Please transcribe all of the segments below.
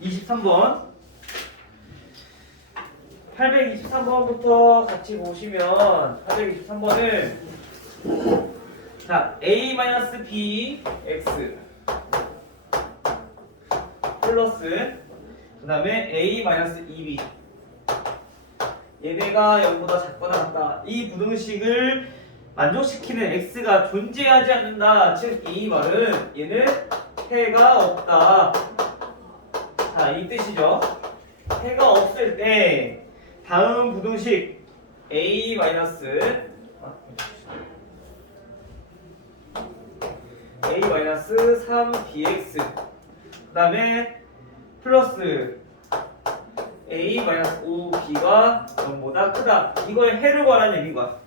823번 823번부터 같이 보시면 823번을 자 a-bx 플러스 그 다음에 a-eb 얘네가 0보다 작거나 같다. 이 부등식을 만족시키는 x가 존재하지 않는다. 즉 이 말은 얘는 해가 없다. 자, 이 뜻이죠. 해가 없을 때 다음 부등식 a 마이너스 3bx 그 다음에 플러스 a-5b가 0보다 크다. 이걸 해를 구하라는 얘기인 거야.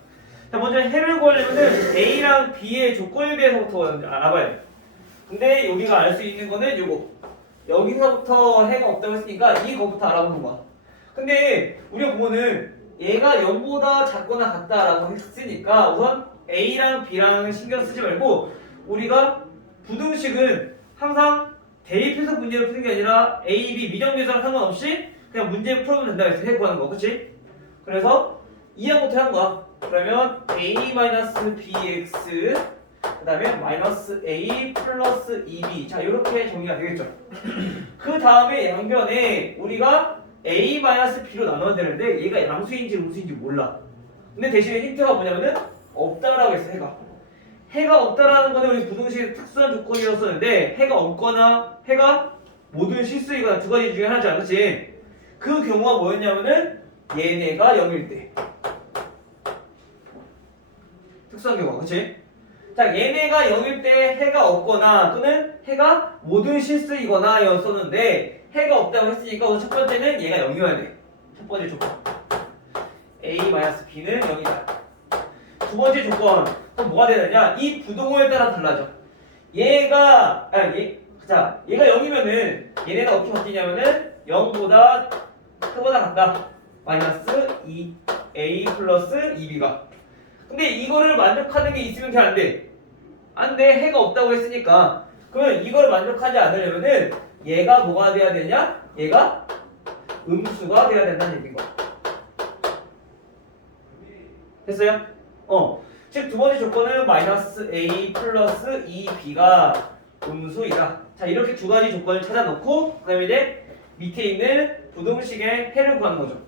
자, 먼저 해를 구하려면은 a랑 b의 조건에 대해서부터 알아봐야 돼. 근데 여기가 알 수 있는 거는 요거. 여기서부터 해가 없다고 했으니까 이거부터 알아보는 거야. 근데 우리가 보면은 얘가 0보다 작거나 같다라고 했으니까 우선 a랑 b랑 신경 쓰지 말고 우리가 부등식은 항상 대입해서 문제를 푸는 게 아니라 a, b 미정계수랑 상관없이 그냥 문제 풀면 된다 해서 해 구하는 거. 그치? 그래서 이항부터 한 거야. 그러면 a-bx 그 다음에 마이너스 a 플러스 2b 자 이렇게 정리가 되겠죠. 그 다음에 양변에 우리가 a-b로 나눠야 되는데 얘가 양수인지 음수인지 몰라. 근데 대신에 힌트가 뭐냐면은 없다라고 했어. 해가 없다라는 거는 우리 부등식의 특수한 조건이었었는데 해가 없거나 해가 모든 실수이거나 두 가지 중에 하나잖아. 그치? 그 경우가 뭐였냐면은 얘네가 0일 때 특수한 경우가. 그치? 자, 얘네가 0일 때 해가 없거나 또는 해가 모든 실수이거나 였었는데 해가 없다고 했으니까 첫 번째는 얘가 0이어야 돼. 첫 번째 조건 a-b는 0이다. 두 번째 조건 그럼 뭐가 되느냐? 이 부동호에 따라 달라져. 얘가 얘가 0이면은 얘네가 어떻게 바뀌냐면은 0보다 크거나 같다. 마이너스 2a 플러스 2b가. 근데 이거를 만족하는 게 있으면 잘 안 돼. 안 돼. 해가 없다고 했으니까. 그러면 이걸 만족하지 않으려면은 얘가 뭐가 돼야 되냐? 얘가 음수가 돼야 된다는 얘기인 거야. 됐어요? 즉 두 번째 조건은 마이너스 a 플러스 2b가 음수이다. 자, 이렇게 두 가지 조건을 찾아놓고 그다음에 이제 밑에 있는 부등식의 해를 구하는 거죠.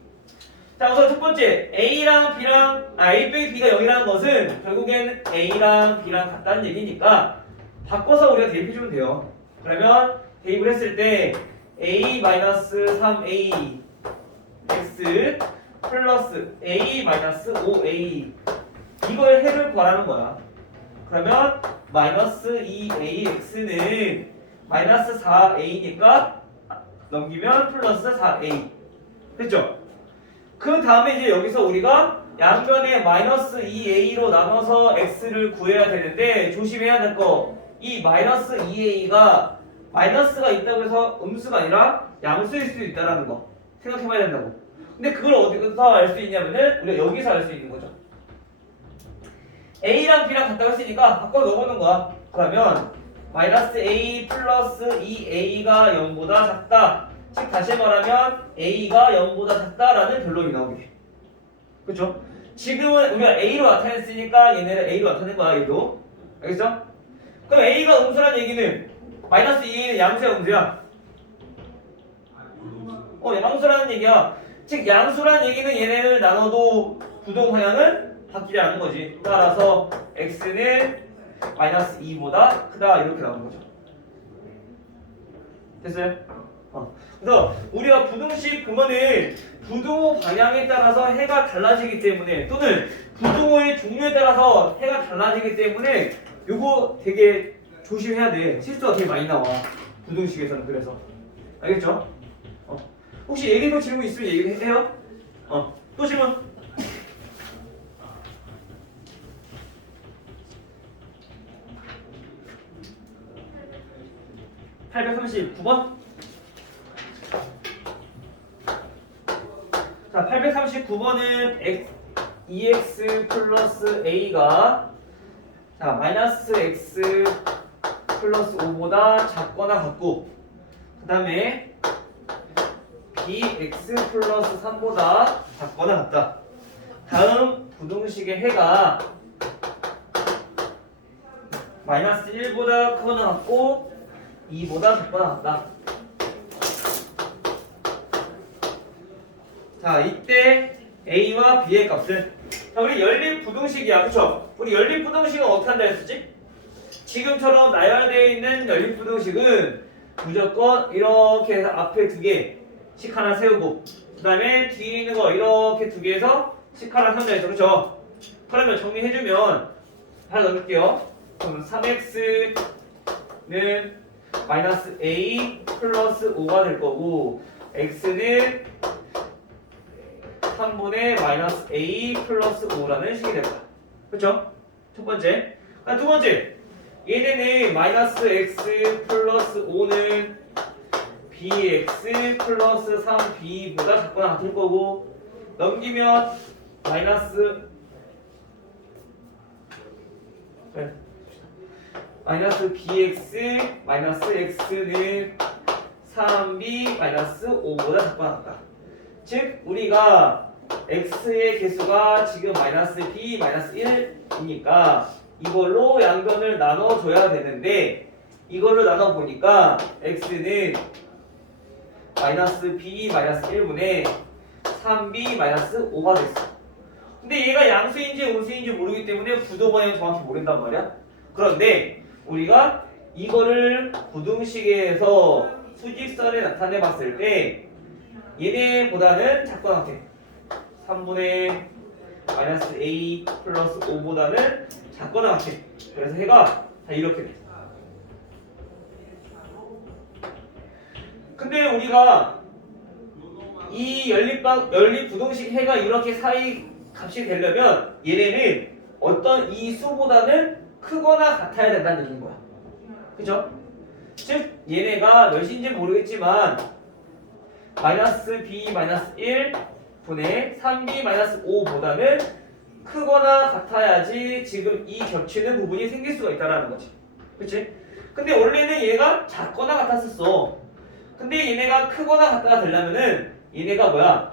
자, 우선 첫 번째 a랑 b랑 a 빼기 b가 0이라는 것은 결국엔 a랑 b랑 같다는 얘기니까 바꿔서 우리가 대입해주면 돼요. 그러면 대입을 했을 때 a-3a x 플러스 a-5a 이걸 해를 구하라는 거야. 그러면 마이너스 2ax는 마이너스 4a니까 넘기면 플러스 4a 됐죠? 그 다음에 이제 여기서 우리가 양변에 마이너스 2a로 나눠서 x를 구해야 되는데 조심해야 될 거 이 마이너스 2a가 마이너스가 있다고 해서 음수가 아니라 양수일 수도 있다는 거 생각해봐야 된다고. 근데 그걸 어디서 알 수 있냐면은 우리가 여기서 알 수 있는 거죠. a랑 b랑 같다고 했으니까 바꿔 넣어보는 거야. 그러면 마이너스 a 플러스 2a가 0보다 작다. 즉 다시 말하면 a가 0보다 작다라는 결론이 나오게. 그렇죠? 지금은 우리가 a로 나타냈으니까 얘네를 a로 나타낸 거야. 얘도. 알겠어? 그럼 a가 음수란 얘기는 마이너스 2a는 양수야 음수야? 양수라는 얘기야. 즉 양수란 얘기는 얘네를 나눠도 부동 방향은 바뀌지 않는 거지. 따라서 x는 마이너스 2보다 크다 이렇게 나오는 거죠. 됐어요? 그래서 우리가 부등식 보면은 부동호 방향에 따라서 해가 달라지기 때문에 또는 부동호의 종류에 따라서 해가 달라지기 때문에 요거 되게 조심해야 돼. 실수가 되게 많이 나와 부등식에서는. 그래서 알겠죠? 혹시 얘기도 질문 있으면 얘기해요? 또 질문? (839번) 자, 839번은 2x 플러스 a가 자 마이너스 x 플러스 5보다 작거나 같고 그 다음에 bx 플러스 3보다 작거나 같다. 다음 부등식의 해가 마이너스 1보다 크거나 같고 2보다 작거나 같다. 자, 이때 a와 b의 값은 자, 우리 연립 부등식이야. 그쵸? 우리 연립 부등식은 어떻게 한다 했었지? 지금처럼 나열되어 있는 연립 부등식은 무조건 이렇게 해서 앞에 2개씩 하나 세우고 그 다음에 뒤에 있는 거 이렇게 2개에서 식 하나 세운다 했어. 그쵸? 그러면 정리해주면 하나 넣을게요. 그럼 3x는 마이너스 a 플러스 5가 될 거고 x는 3분의 마이너스 a 플러스 5라는 식이 될 거야. 그쵸? 첫 번째. 두 번째. 얘네는 마이너스 x 플러스 5는 bx 플러스 3b보다 작거나 같을 거고 넘기면 마이너스 bx 마이너스 x는 3b 마이너스 5보다 작거나 같다. 즉 우리가 x의 개수가 지금 마이너스 b 마이너스 1이니까 이걸로 양변을 나눠줘야 되는데 이걸로 나눠보니까 x는 마이너스 b 마이너스 1분의 3b 마이너스 5가 됐어. 근데 얘가 양수인지 음수인지 모르기 때문에 부도 방향 정확히 모른단 말이야. 그런데 우리가 이거를 부등식에서 수직선에 나타내 봤을 때 얘네보다는 작거나 같아. 3분의 마이너스 a 플러스 5보다는 작거나 같아. 그래서 해가 다 이렇게 돼. 근데 우리가 이 연립 부등식 해가 이렇게 사이 값이 되려면 얘네는 어떤 이 수보다는 크거나 같아야 된다는 얘기인 거야. 그죠? 즉 얘네가 몇인지 모르겠지만 마이너스 b 마이너스 1 분의 3b 마이너스 5보다는 크거나 같아야지 지금 이 겹치는 부분이 생길 수가 있다는 거지. 그치? 근데 원래는 얘가 작거나 같았었어. 근데 얘네가 크거나 같다가 되려면은 얘네가 뭐야?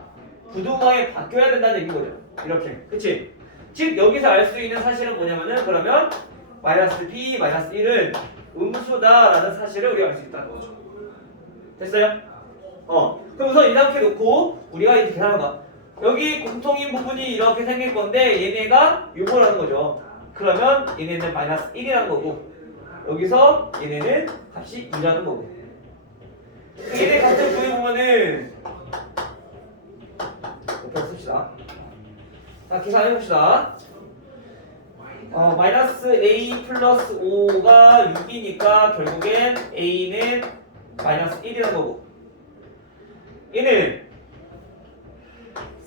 부등항에 바뀌어야 된다는 얘기인 거죠. 이렇게. 그치? 즉 여기서 알 수 있는 사실은 뭐냐면은 그러면 마이너스 b 마이너스 1은 음수다라는 사실을 우리가 알 수 있다는 거죠. 됐어요? 그럼 우선 이렇게 놓고 우리가 이렇게 계산한 거야. 여기 공통인 부분이 이렇게 생길 건데 얘네가 요거라는 거죠. 그러면 얘네는 마이너스 1이라는 거고 여기서 얘네는 값이 2라는 거고 얘네 값을 구해보면은 옆에 씁시다. 자 계산해봅시다. 마이너스 a 플러스 5가 6이니까 결국엔 a는 마이너스 1이라는 거고 얘는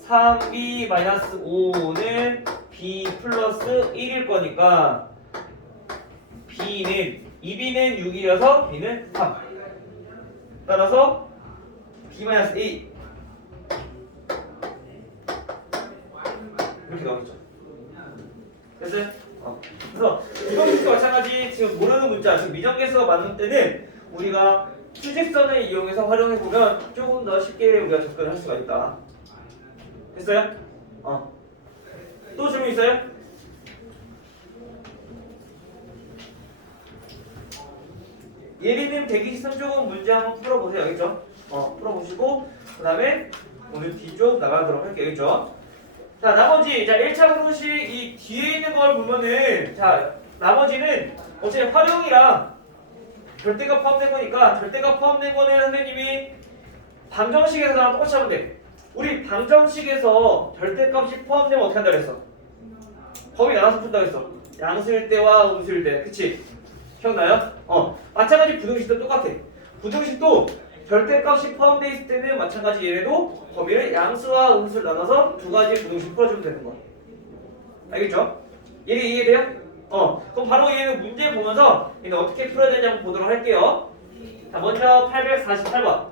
3b 마이너스 5는 b 플러스 1일 거니까 b는 2b는 6이라서 b는 3 따라서 b 마이너스 2 이렇게 나오겠죠. 됐어요? 그래서 부등식과 마찬가지 지금 모르는 문자 지금 미정계수가 맞는 때는 우리가 수직선을 이용해서 활용해보면 조금 더 쉽게 우리가 접근할 수가 있다. 됐어요? 또 질문 있어요? 예리님 대기시선 조금 문제 한번 풀어보세요. 알겠죠? 풀어보시고 그 다음에 오늘 뒤쪽 나가도록 할게요. 알겠죠? 자 나머지 자 1차 부등식 이 뒤에 있는 걸 보면은 자 나머지는 어차피 활용이랑 절대값 포함된 거니까 절대값 포함된 거는 선생님이 방정식에서랑 똑같이 하면 돼. 우리 방정식에서 절대값이 포함되면 어떻게 한다 그랬어? 범위 나눠서 푼다고 했어. 양수일 때와 음수일 때. 그치? 기억나요? 마찬가지 부등식도 똑같아. 부등식도 절대값이 포함되어 있을 때는 마찬가지 얘네도 범위를 양수와 음수를 나눠서 두 가지 부등식 풀어주면 되는 거야. 알겠죠? 얘네 이해돼요? 그럼 바로 얘는 문제 보면서 얘는 어떻게 풀어야 되는지 한번 보도록 할게요. 자, 먼저 848번.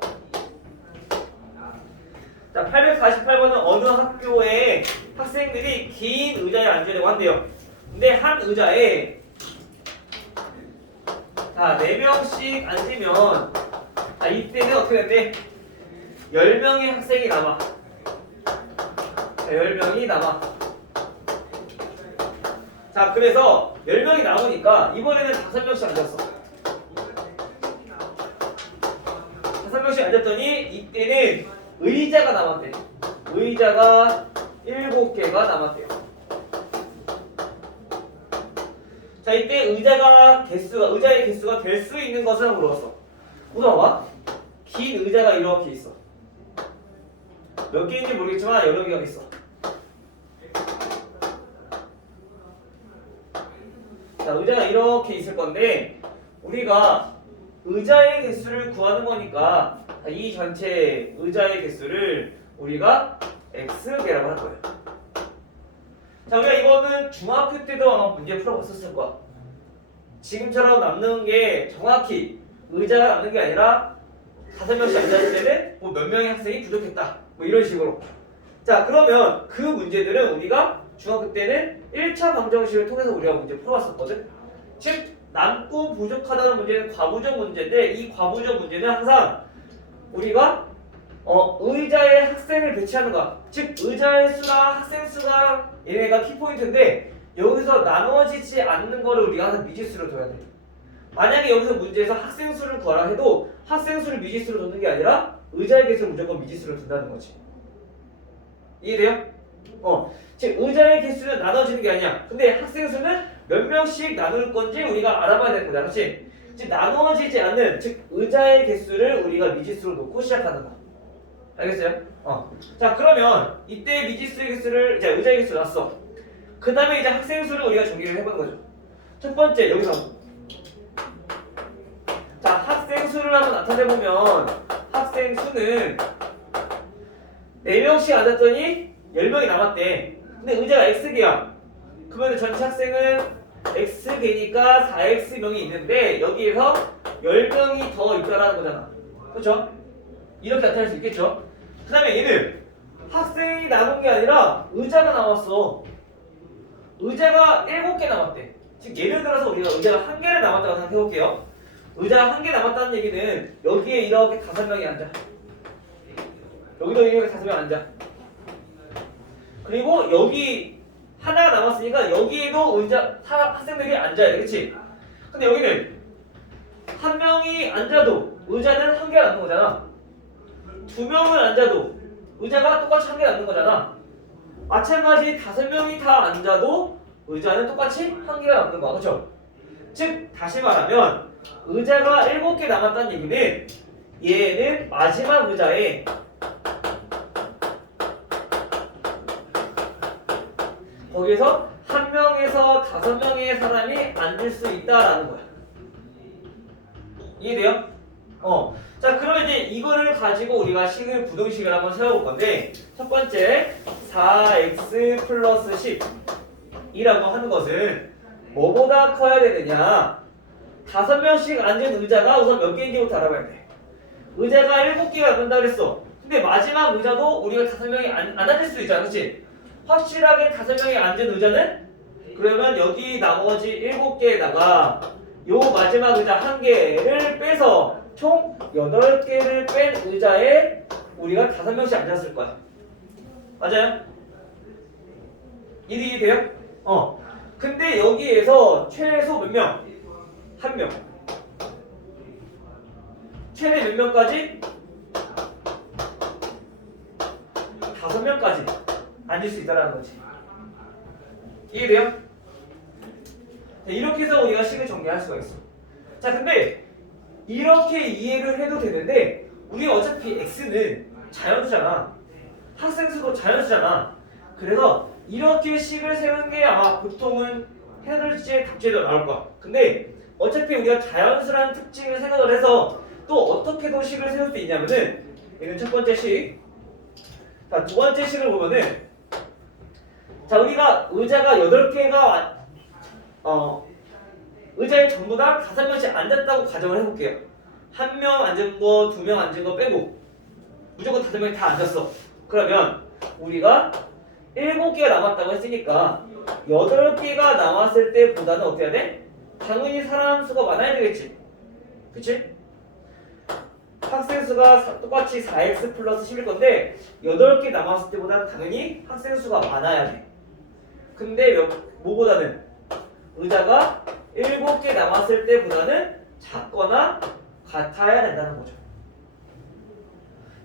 자, 848번은 어느 학교에 학생들이 긴 의자에 앉으려고 한대요. 근데 한 의자에 자, 4명씩 앉으면 이때는 어떻게 되는데 10명의 학생이 남아. 자, 10명이 남아. 자, 그래서 10명이 남으니까 이번에는 5명씩 앉았어. 5명씩 앉았더니 이때는 의자가 남았대. 의자가 7개가 남았대요. 자, 이때 의자의 개수가 될 수 있는 것을 물어봤어. 보다 봐. 긴 의자가 이렇게 있어. 몇 개인지 모르겠지만 여러 개가 있어. 자, 의자가 이렇게 있을 건데 우리가 의자의 개수를 구하는 거니까 이 전체 의자의 개수를 우리가 x개라고 할 거예요. 자, 우리가 이거는 중학교 때도 아마 문제 풀어봤었을 거야. 지금처럼 남는 게 정확히 의자가 남는 게 아니라 5명씩 앉았을 때는 뭐 몇 명의 학생이 부족했다. 뭐 이런 식으로. 자, 그러면 그 문제들은 우리가 중학교 때는 1차 방정식을 통해서 우리가 문제 풀어봤었거든. 즉 남고 부족하다는 문제는 과부적 문제인데 이 과부적 문제는 항상 우리가 의자에 학생을 배치하는 거야. 즉 의자의 수랑 학생 수가 얘네가 키포인트인데 여기서 나누어지지 않는 거를 우리가 항상 미지수로 둬야 돼. 만약에 여기서 문제에서 학생 수를 구하라 해도 학생 수를 미지수로 두는 게 아니라 의자의 개수를 무조건 미지수로 둔다는 거지. 이해돼요? 즉 의자의 개수는 나눠지는 게 아니야. 근데 학생 수는 몇 명씩 나눌 건지 우리가 알아봐야 되는 거잖아. 그렇지? 즉 나누어지지 않는 즉 의자의 개수를 우리가 미지수로 놓고 시작하는 거야. 알겠어요? 자, 그러면 이때 미지수의 개수를 이제 의자의 개수를 놨어. 그 다음에 이제 학생 수를 우리가 정리를 해보는 거죠. 첫 번째 여기서 자, 학생 수를 한번 나타내보면 학생 수는 4명씩 앉았더니 10명이 남았대. 근데 의자가 x개야. 그러면 전체 학생은 x개니까 4x명이 있는데 여기에서 10명이 더 있다라는 거잖아. 그렇죠? 이렇게 나타낼 수 있겠죠? 그 다음에 얘는 학생이 남은 게 아니라 의자가 남았어. 의자가 7개 남았대. 즉 예를 들어서 우리가 의자가 1개를 남았다고 생각해볼게요. 의자가 1개 남았다는 얘기는 여기에 이렇게 5명이 앉아. 여기도 이렇게 5명 앉아. 그리고 여기 하나가 남았으니까 여기에도 학생들이 앉아야 돼. 그치? 근데 여기는 한 명이 앉아도 의자는 1개 남는 거잖아. 2명을 앉아도 의자가 똑같이 1개 남는 거잖아. 마찬가지 5명이 다 앉아도 의자는 똑같이 1개가 남는 거야. 그쵸? 즉 다시 말하면 의자가 7개 남았다는 얘기는 얘는 마지막 의자에 거기서 1명에서 5명의 사람이 앉을 수 있다라는 거야. 이해돼요? 자, 그럼 이제 이거를 가지고 우리가 식을 부등식을 한번 세워볼 건데 첫 번째 4x 플러스 10이라고 하는 것은 뭐보다 커야 되느냐? 5명씩 앉은 의자가 우선 몇 개인지부터 알아봐야 돼. 의자가 7개가 남는다 그랬어. 근데 마지막 의자도 우리가 5명이 안 앉을 수 있잖아. 그치? 확실하게 5명이 앉은 의자는 그러면 여기 나머지 7개에다가 요 마지막 의자 1개를 빼서 총 8개를 뺀 의자에 우리가 5명씩 앉았을 거야. 맞아요? 이해돼요? 근데 여기에서 최소 몇 명? 1명. 최대 몇 명까지? 5명까지 앉을 수 있다는 거지. 이해돼요? 이렇게 해서 우리가 식을 정리할 수가 있어. 자, 근데 이렇게 이해를 해도 되는데 우리가 어차피 x는 자연수잖아. 학생 수도 자연수잖아. 그래서 이렇게 식을 세우는 게 아마 보통은 해설지의 답지에도 나올 거야. 근데 어차피 우리가 자연수라는 특징을 생각을 해서 또 어떻게도 식을 세울 수 있냐면은 얘는 첫 번째 식. 자, 두 번째 식을 보면은 자, 우리가 의자가 8개가 의자에 전부 다 5명씩 앉았다고 가정을 해볼게요. 1명 앉은 거, 2명 앉은 거 빼고 무조건 5명이 다 앉았어. 그러면 우리가 7개가 남았다고 했으니까 8개가 남았을 때보다는 어떻게 해야 돼? 당연히 사람 수가 많아야 되겠지. 그치? 학생 수가 똑같이 4x 플러스 10일 건데 8개 남았을 때보다는 당연히 학생 수가 많아야 돼. 근데 뭐보다는 의자가 7개 남았을 때보다는 작거나 같아야 된다는 거죠.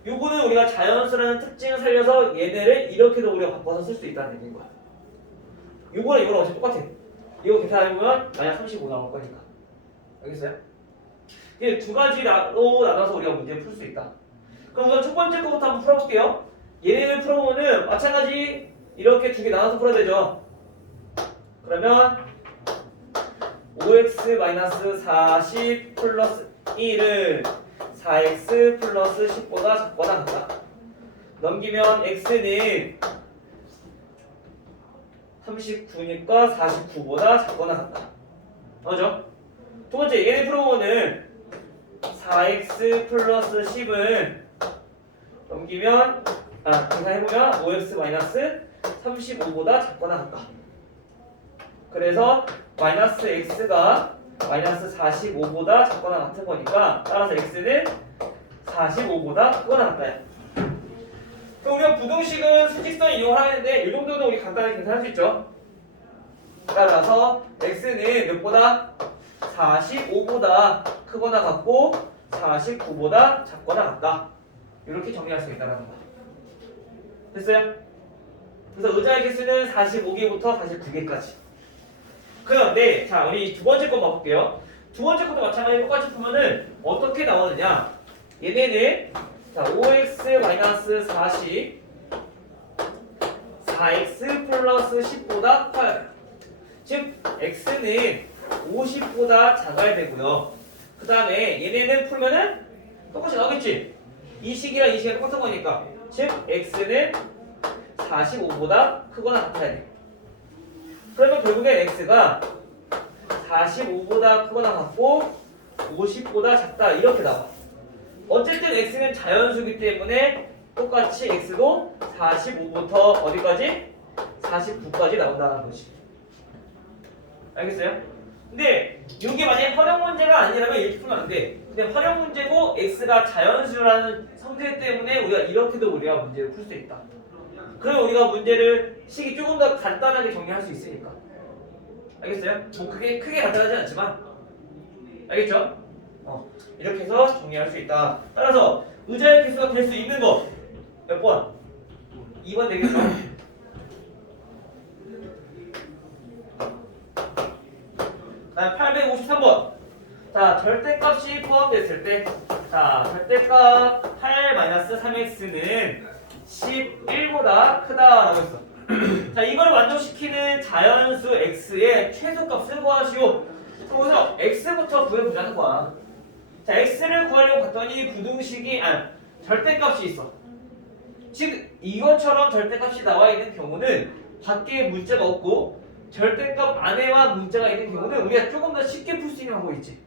요거는 우리가 자연수라는 특징을 살려서 얘네를 이렇게도 우리가 바꿔서 쓸 수 있다는 얘기인 거야. 요거랑 이거랑 어차피 똑같아. 이거 계산해보면 만약 35 나올 거니까. 알겠어요? 이게 두 가지로 나눠서 우리가 문제를 풀 수 있다. 그럼 우선 첫 번째 거부터 한번 풀어볼게요. 얘네를 풀어보면은 마찬가지 이렇게 두 개 나눠서 풀어야 되죠. 그러면 5x-40 플러스 1은 4x 플러스 10보다 작거나 같다. 넘기면 x는 39니까 49보다 작거나 같다. 맞죠? 두 번째 얘네 풀어보면은 4x 플러스 10은 넘기면 계산해보면 5x 마이너스 35보다 작거나 같다. 그래서 마이너스 x가 마이너스 45보다 작거나 같은 거니까 따라서 x는 45보다 크거나 같다. 그럼 우리가 부등식은 수직선 이용을 하는데 이 정도는 우리 간단하게 계산할 수 있죠. 따라서 x는 몇보다 45보다 크거나 같고 49보다 작거나 같다. 이렇게 정리할 수 있다는 거야. 됐어요? 그래서 의자의 개수는 45개부터 49개까지. 그런데 자 우리 두 번째 거 봐볼게요. 두 번째 것도 마찬가지로 똑같이 풀면은 어떻게 나오느냐. 얘네는 자 5x-40 4x 플러스 10보다 커야 돼. 즉 x는 50보다 작아야 되고요. 그 다음에 얘네는 풀면은 똑같이 나오겠지. 이 식이랑 이 식이 똑같은 거니까 즉 x는 45보다 크거나 같아야 돼. 그러면 결국엔 x가 45보다 크거나 같고 50보다 작다 이렇게 나와. 어쨌든 x는 자연수기 때문에 똑같이 x도 45부터 어디까지? 49까지 나온다는 거지. 알겠어요? 근데 이게 만약에 활용 문제가 아니라면 이렇게 풀면 안 돼. 근데 활용 문제고 x가 자연수라는 성질 때문에 우리가 이렇게도 우리가 문제를 풀 수 있다. 그러면 우리가 문제를 식이 조금 더 간단하게 정리할 수 있으니까. 알겠어요? 뭐 크게 간단하지 않지만 알겠죠? 이렇게 해서 정리할 수 있다. 따라서 의자의 개수가 될 수 있는 거 몇 번? 2번 되겠죠? 다음 853번. 자, 절대값이 포함됐을 때, 자, 절대값 8-3x는 11보다 크다라고 했어. 자, 이걸 만족시키는 자연수 x의 최소값을 구하시오. 그래서 x부터 구해보자는 거야. 자, x를 구하려고 봤더니 부등식이 절대값이 있어. 즉 이것처럼 절대값이 나와 있는 경우는 밖에 문자가 없고 절대값 안에만 문자가 있는 경우는 우리가 조금 더 쉽게 풀 수 있는 방법이 있지.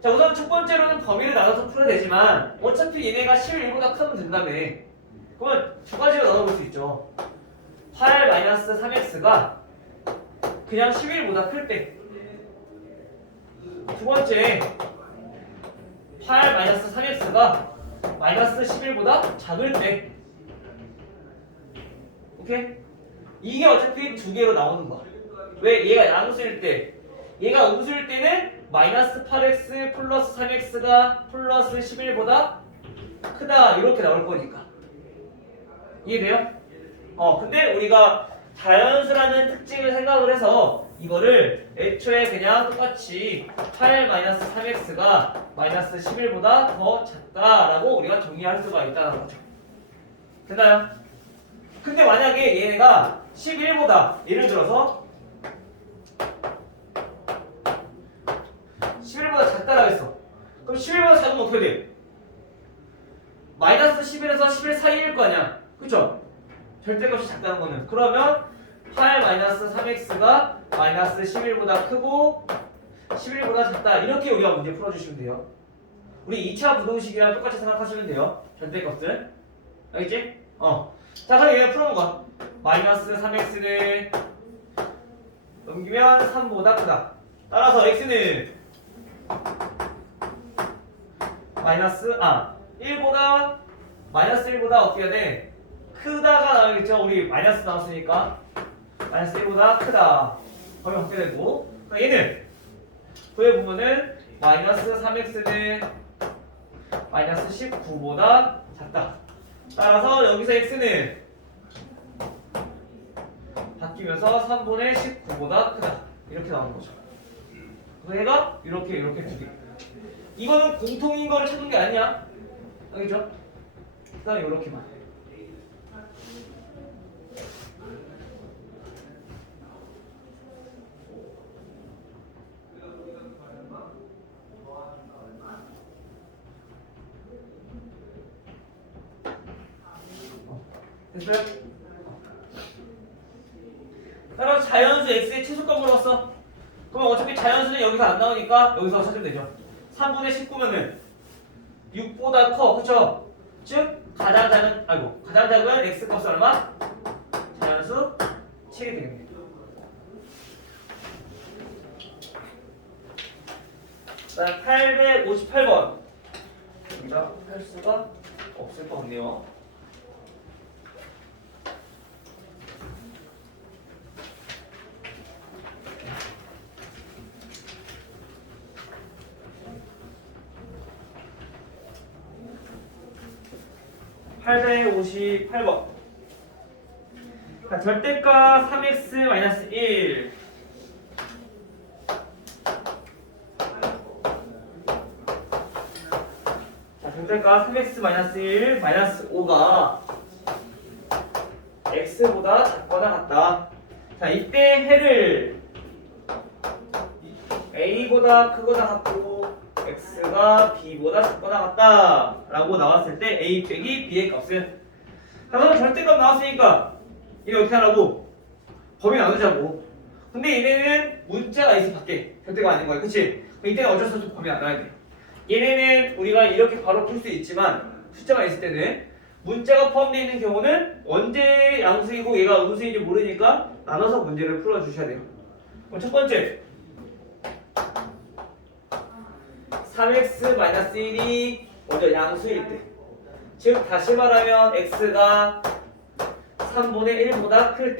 자, 우선 첫 번째로는 범위를 나눠서 풀어야 되지만 어차피 얘네가 11보다 크면 된다며. 그러면 두 가지로 나눠볼 수 있죠. 8-3x가 그냥 11보다 클 때. 두 번째 8-3x가 마이너스 11보다 작을 때. 오케이? 이게 어차피 두 개로 나오는 거야. 왜? 얘가 양수일 때. 얘가 음수일 때는 마이너스 8x 플러스 3x가 플러스 11보다 크다 이렇게 나올 거니까. 이해돼요? 근데 우리가 자연수라는 특징을 생각을 해서 이거를 애초에 그냥 똑같이 8-3x가 마이너스 11보다 더 작다라고 우리가 정리할 수가 있다는 거죠. 됐나요? 근데 만약에 얘네가 11보다 예를 들어서 11보다 작다라고 했어. 그럼 11보다 작으면 어떻게 돼? 마이너스 11에서 11 사이일 거 아니야. 그쵸? 절대값이 작다는 거는. 그러면 8-3x가 마이너스 11보다 크고 11보다 작다. 이렇게 우리가 문제 풀어주시면 돼요. 우리 2차 부등식이랑 똑같이 생각하시면 돼요. 절대값들. 알겠지? 자, 그럼 얘가 풀어본 거야. 마이너스 3x는 넘기면 3보다 크다. 따라서 x는 마이너스 1보다 어떻게 해야 돼? 크다가 나오겠죠? 우리 마이너스 나왔으니까 마이너스 1보다 크다. 거의 어떻게 되고 얘는 구해보면은 마이너스 3x는 마이너스 19보다 작다. 따라서 여기서 x는 바뀌면서 3분의 19보다 크다. 이렇게 나오는 거죠. 그래서 얘가 이렇게 두 개. 이거는 공통인 거를 찾는 게 아니야. 알겠죠? 그 다음에 이렇게만. 됐어요? 따라서 자연수 x의 최소값 물어봤어. 그럼 어차피 자연수는 여기서 안 나오니까 여기서 찾으면 되죠. 3분의 19면은 6보다 커, 그쵸? 즉 가장 작은 x 값은 얼마? 자연수 7이 되겠네. 자, 858번. 여기다 할 수가 없을 것 같네요. (858번) 자, 절대가 3x-1 자, 절대가 3x-1 -5가 x보다 작거나 같다. 자, 이때 해를 a보다 크거나 같고 x가 b보다 작거나 같다 라고 나왔을 때 a 빼기 b의 값은, 자, 그럼 절대값 나왔으니까 이거 어떻게 하라고? 범위 나누자고. 근데 얘네는 문자가 있어 밖에 절대가 아닌 거야, 그치? 이때는 어쩔 수 없이 범위 안 나와야 돼. 얘네는 우리가 이렇게 바로 풀 수 있지만 숫자가 있을 때는 문자가 포함되어 있는 경우는 언제 양수이고 얘가 음수인지 모르니까 나눠서 문제를 풀어주셔야 돼요. 그럼 첫 번째 3x-1이 먼저 양수일 때, 즉 다시 말하면 x가 3분의 1보다 클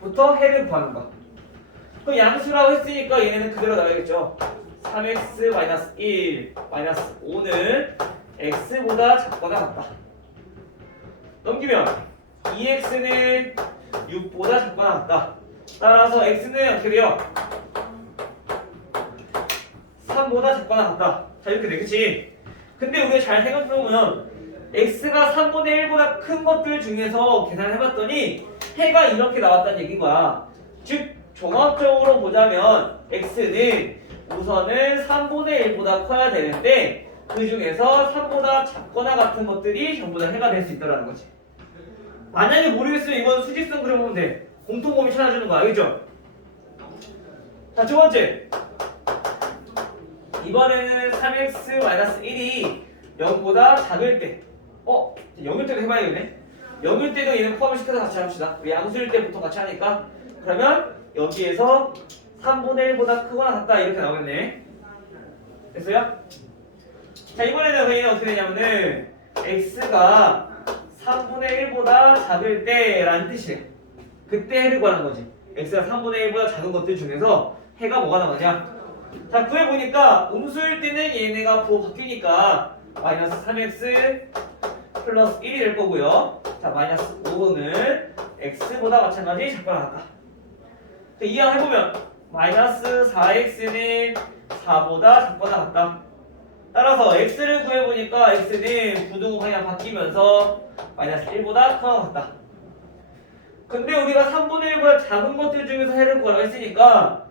때부터 해를 구하는 거야. 그럼 양수라고 했으니까 얘네는 그대로 나와야겠죠. 3x-1 -5는 x보다 작거나 같다. 넘기면 2x는 6보다 작거나 같다. 따라서 x는 어떻게 돼요? 3보다 작거나 같다. 자, 이렇게 되겠지. 근데 우리가 잘 생각해보면 x가 3분의 1보다 큰 것들 중에서 계산을 해봤더니 해가 이렇게 나왔다는 얘기인 거야. 즉 종합적으로 보자면 x는 우선은 3분의 1보다 커야 되는데 그 중에서 3보다 작거나 같은 것들이 전부 다 해가 될 수 있다는 거지. 만약에 모르겠으면 이건 수직선 그려보면 돼. 공통범위 찾아주는 거야. 알겠죠? 자, 두 번째. 이번에는 3x-1이 0보다 작을 때, 0일 때도 해봐야겠네. 0일 때도 얘는 포함을 시켜서 같이 합시다. 우리 양수일 때부터 같이 하니까. 그러면 여기에서 3분의 1보다 크거나 같다 이렇게 나오겠네. 됐어요? 자, 이번에는 얘는 어떻게 되냐면은 x가 3분의 1보다 작을 때라는 뜻이래. 그때 해를 구하는 거지. x가 3분의 1보다 작은 것들 중에서 해가 뭐가 나오냐? 자, 구해보니까 음수일 때는 얘네가 부호 바뀌니까 마이너스 3x 플러스 1이 될 거고요. 자, 마이너스 5는 x보다 마찬가지 작거나 같다. 이항해보면 마이너스 4x는 4보다 작거나 같다. 따라서 x를 구해보니까 x는 부등호 방향 바뀌면서 마이너스 1보다 크거나 같다. 근데 우리가 3분의 1보다 작은 것들 중에서 해를 구하라고 했으니까,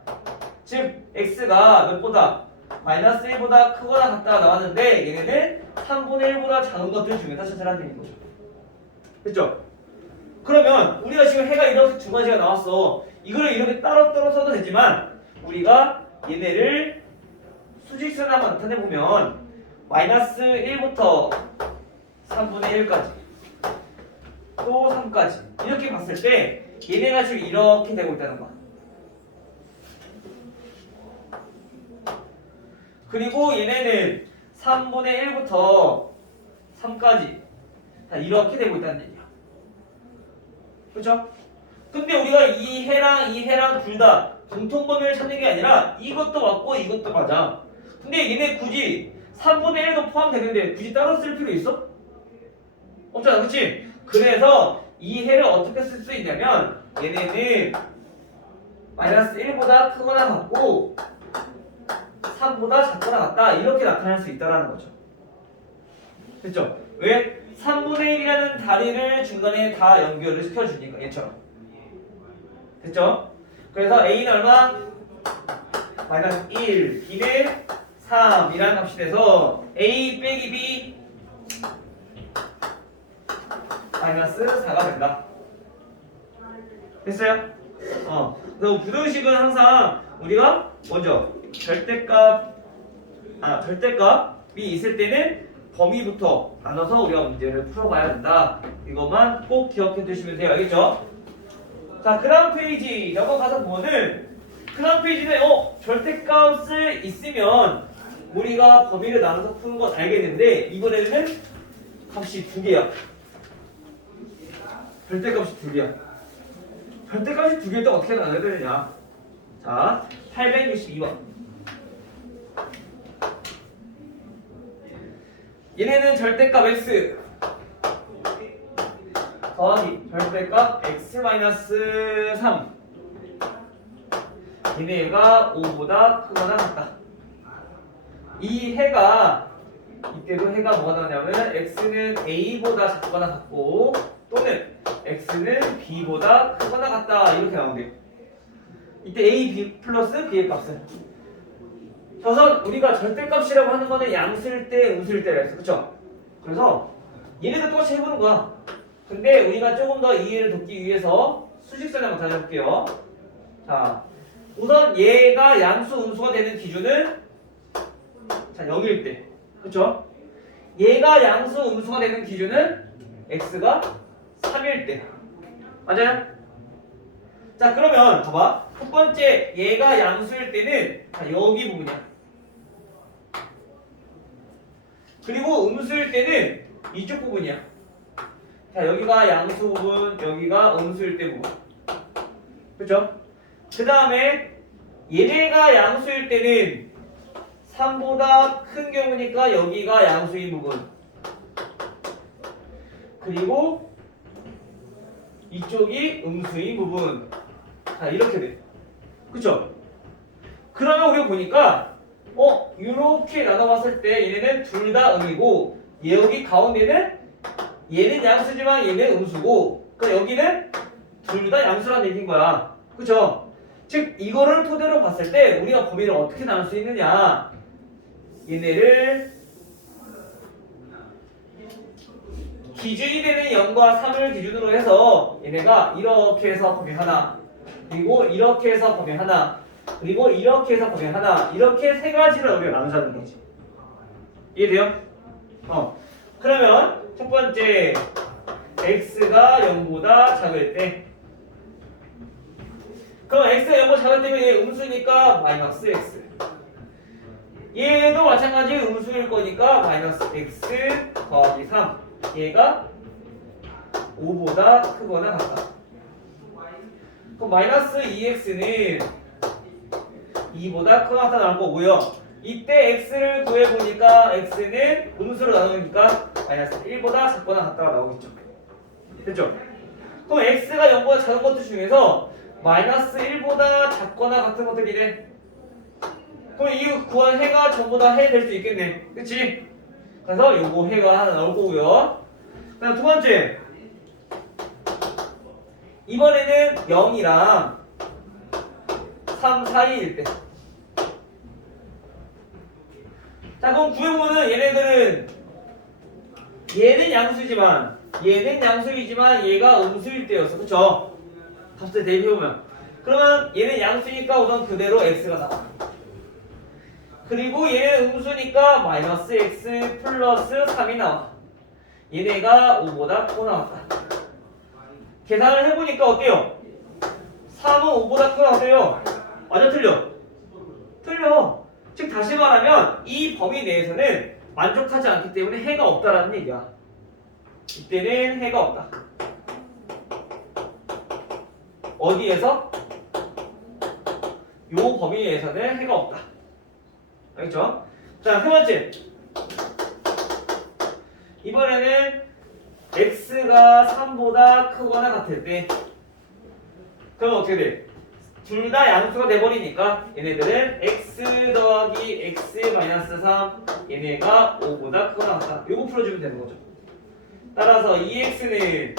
즉 x가 몇보다? 마이너스 1보다 크거나 같다가 나왔는데 얘네는 3분의 1보다 작은 것들 중에서 찾으라는 얘기인 거죠. 됐죠? 그러면 우리가 지금 해가 이렇게 두 가지가 나왔어. 이거를 이렇게 따로따로 써도 되지만 우리가 얘네를 수직선을 한번 나타내보면 마이너스 1부터 3분의 1까지 또 3까지 이렇게 봤을 때 얘네가 지금 이렇게 되고 있다는 거야. 그리고 얘네는 3분의 1부터 3까지 자, 이렇게 되고 있다는 얘기야. 그렇죠? 근데 우리가 이 해랑 둘 다 공통 범위를 찾는 게 아니라 이것도 맞고 이것도 맞아. 근데 얘네 굳이 3분의 1도 포함되는데 굳이 따로 쓸 필요 있어? 없잖아, 그치? 그래서 이 해를 어떻게 쓸 수 있냐면 얘네는 마이너스 1보다 크거나 같고 3보다 작거나 같다 이렇게 나타날 수 있다는 거죠. 됐죠? 왜? 3분의 1이라는 다리를 중간에 다 연결을 시켜주니까 얘처럼. 됐죠? 그래서 A는 얼마? 마이너스 1, B는 3이라는 값이 돼서 A 빼기 B 마이너스 4가 된다. 됐어요? 그래서 부등식은 항상 우리가 먼저 절대값이 있을 때는 범위부터 나눠서 우리가 문제를 풀어봐야 된다. 이것만 꼭 기억해 두시면 돼요. 알겠죠? 자, 그 다음 페이지 넘어가서 보면은 그 다음 페이지는 절대값을 있으면 우리가 범위를 나눠서 푸는 건 알겠는데 이번에는 값이 두 개야. 절대값이 두 개야. 절대값이 두 개일 때 어떻게 나눠야 되느냐? 자, 862번. 얘네는 절대값 x 더하기 절대값 x-3 얘네가 5보다 크거나 같다. 이 해가 이때도 해가 뭐가 나오냐면 x는 a보다 작거나 같고 또는 x는 b보다 크거나 같다 이렇게 나온대요. 이때 a, b 플러스 b의 값은 저선 우리가 절대값이라고 하는 거는 양수일 때, 음수일 때라 했어. 그쵸? 그래서 얘네들 똑같이 해보는 거야. 근데 우리가 조금 더 이해를 돕기 위해서 수식선을 한번 다시 해볼게요. 자, 우선 얘가 양수, 음수가 되는 기준은 자 0일 때. 그쵸? 얘가 양수, 음수가 되는 기준은 x가 3일 때. 맞아요? 자, 그러면 봐봐. 첫 번째 얘가 양수일 때는 자, 여기 부분이야. 그리고 음수일 때는 이쪽 부분이야. 자, 여기가 양수 부분, 여기가 음수일 때 부분. 그렇죠? 그 다음에 얘네가 양수일 때는 3보다 큰 경우니까 여기가 양수인 부분. 그리고 이쪽이 음수인 부분. 자, 이렇게 돼. 그쵸? 그러면 우리가 보니까 이렇게 나눠봤을 때 얘네는 둘 다 음이고 여기 가운데는 얘는 양수지만 얘는 음수고 그러니까 여기는 둘 다 양수라는 얘기인 거야. 그쵸? 즉 이거를 토대로 봤을 때 우리가 범위를 어떻게 나눌 수 있느냐 얘네를 기준이 되는 0과 3을 기준으로 해서 얘네가 이렇게 해서 범위 하나 그리고 이렇게 해서 범위 하나 그리고 이렇게 해서 범위 하나 이렇게 세 가지를 우리가 나누자는 거지. 이해돼요? 그러면 첫 번째 x가 0보다 작을 때 그럼 x가 0보다 작을 때면 얘 음수니까 마이너스 x 얘도 마찬가지 음수일 거니까 마이너스 x 더하기 3 얘가 5보다 크거나 같다. 그럼 마이너스 2x는 2보다 크거나 같다 나올 거고요. 이때 x를 구해보니까 x는 음수로 나누니까 마이너스 1보다 작거나 같다가 나오겠죠. 됐죠? 그럼 x가 0보다 작은 것들 중에서 마이너스 1보다 작거나 같은 것들이래. 그럼 이 구한 해가 전부 다 해 될 수 있겠네. 그치? 그래서 요거 해가 하나 나올 거고요. 그다음 두 번째 이번에는 0이랑 3 사이일 때. 자, 그럼 구해보면은 얘는 양수지만 얘는 양수이지만 얘가 음수일 때였어. 그쵸? 값을 대비해보면 그러면 얘는 양수니까 우선 그대로 x가 나와. 그리고 얘는 음수니까 마이너스 x 플러스 3이 나와. 얘네가 5보다 크고 나왔다. 계산을 해보니까 어때요? 3은 5보다 크고 나왔어요. 맞아 틀려? 틀려. 즉 다시 말하면 이 범위 내에서는 만족하지 않기 때문에 해가 없다라는 얘기야. 이때는 해가 없다. 어디에서? 요 범위 내에서는 해가 없다. 알겠죠? 자, 세 번째. 이번에는 x가 3보다 크거나 같을 때 그럼 어떻게 돼? 둘 다 양수가 돼버리니까 얘네들은 x 더하기 x 마이너스 3 얘네가 5보다 크거나 같다. 요거 풀어주면 되는 거죠. 따라서 2x는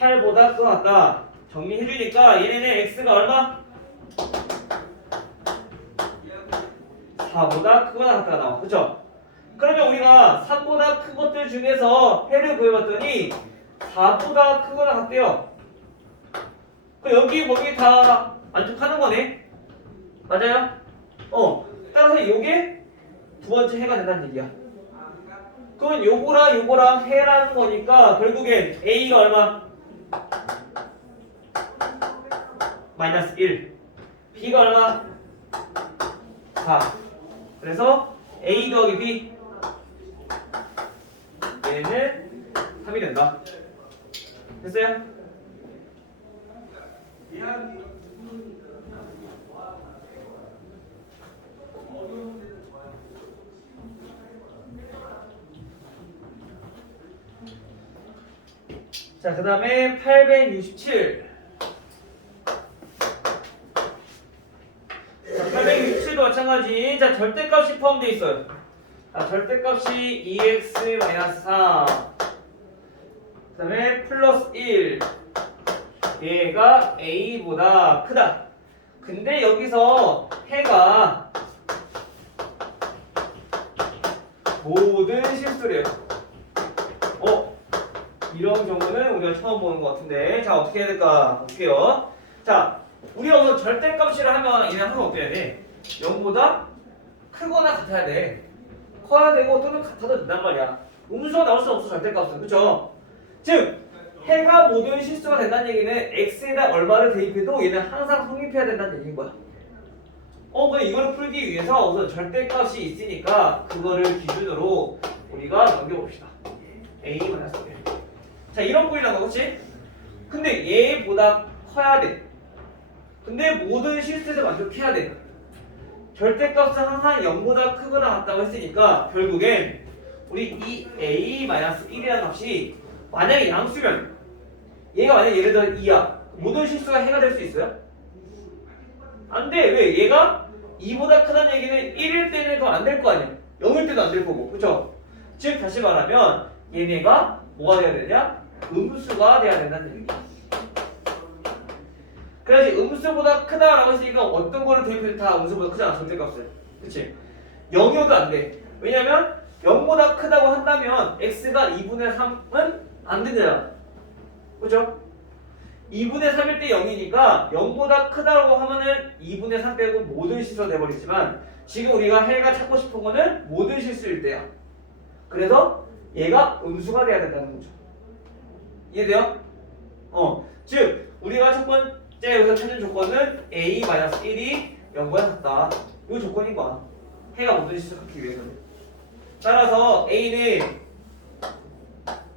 8보다 크거나 같다. 정리해주니까 얘네는 x가 얼마? 4보다 크거나 같다가 나와. 그쵸? 그러면 우리가 3보다 큰 것들 중에서 해를 구해봤더니 4보다 크거나 같대요. 여기 거기 다 만족하는 거네. 맞아요? 따라서 요게 두 번째 해가 된다는 얘기야. 그러면 요거랑 해라는 거니까 결국엔 a가 얼마? 마이너스 1. b가 얼마? 4. 그래서 a 더하기 b 얘는 3이 된다. 됐어요? 자, 그 다음에 867. 자, 867도 마찬가지. 자, 절대값이 포함되어 있어요. 자, 절대값이 2x-4. 그 다음에 플러스 1. 얘가 a보다 크다. 근데 여기서 해가 모든 실수래요. 이런 경우는 우리가 처음 보는 것 같은데, 자 어떻게 해야 될까 볼게요. 자, 우리가 우선 절대값이라 하면 얘는 항상 어떻게 해야 돼? 0보다 크거나 같아야 돼. 커야 되고 또는 같아도 된단 말이야. 음수가 나올 수 없어 절대값은. 그쵸? 즉 해가 모든 실수가 된다는 얘기는 x에다 얼마를 대입해도 얘는 항상 성립해야 된다는 얘기인 거야. 근데 이거를 풀기 위해서 우선 절대값이 있으니까 그거를 기준으로 우리가 넘겨봅시다. a-1. 자, 이런 꼴이란 거, 그치? 근데 얘보다 커야 돼. 근데 모든 실수에서 만족해야 돼. 절대값은 항상 0보다 크거나 같다고 했으니까 결국엔 우리 이 a-1이라는 값이 만약에 양수면 얘가 만약에 예를 들어 2야. 모든 실수가 해가 될 수 있어요? 안 돼. 왜? 얘가 2보다 크다는 얘기는 1일 때는 그건 안 될 거 아니야. 0일 때도 안 될 거고. 그쵸? 즉 다시 말하면 얘네가 뭐가 돼야 되냐? 음수가 돼야 된다는 얘기야. 그래야지 음수보다 크다라고 했으니까 어떤 거를 대입해도 다 음수보다 크잖아. 절대값을. 그치? 0이어도 안 돼. 왜냐면 0보다 크다고 한다면 x가 2분의 3은 안 되잖아. 그죠? 2분의 3일 때 0이니까 0보다 크다고 하면은 2분의 3 빼고 모든 실수가 돼버리지만 지금 우리가 해가 찾고 싶은 거는 모든 실수일 때야. 그래서 얘가 음수가 돼야 된다는 거죠. 이해돼요? 즉 우리가 첫 번째 여기서 찾는 조건은 a-1이 0보다 같다. 이 조건인 거야. 해가 모든 실수 갖기 위해서는. 따라서 a는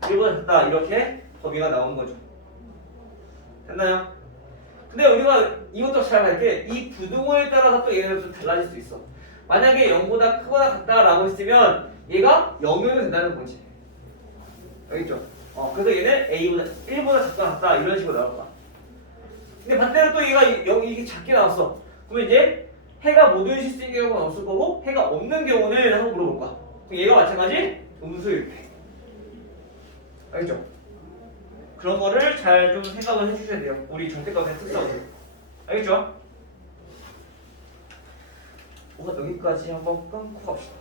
1보다 같다. 이렇게 범위가 나오는 거죠. 됐나요? 근데 우리가 이것도 잘 알게 이 부등호에 따라서 또 얘네가 좀 달라질 수 있어. 만약에 0보다 크거나 같다라고 했으면 얘가 0이어도 된다는 거지. 알겠죠? 그래서 얘는 a보다 1보다 작거나 같다 이런 식으로 나올 거야. 근데 반대로 또 얘가 이게 작게 나왔어. 그러면 이제 해가 모든 실수인 경우는 없을 거고 해가 없는 경우는 한번 물어볼 거야. 그럼 얘가 마찬가지 음수일 때. 알겠죠? 그런 거를 잘 좀 생각을 해주셔야 돼요. 우리 절대값의 특성을. 알겠죠? 우선 여기까지 한번 끊고 갑시다.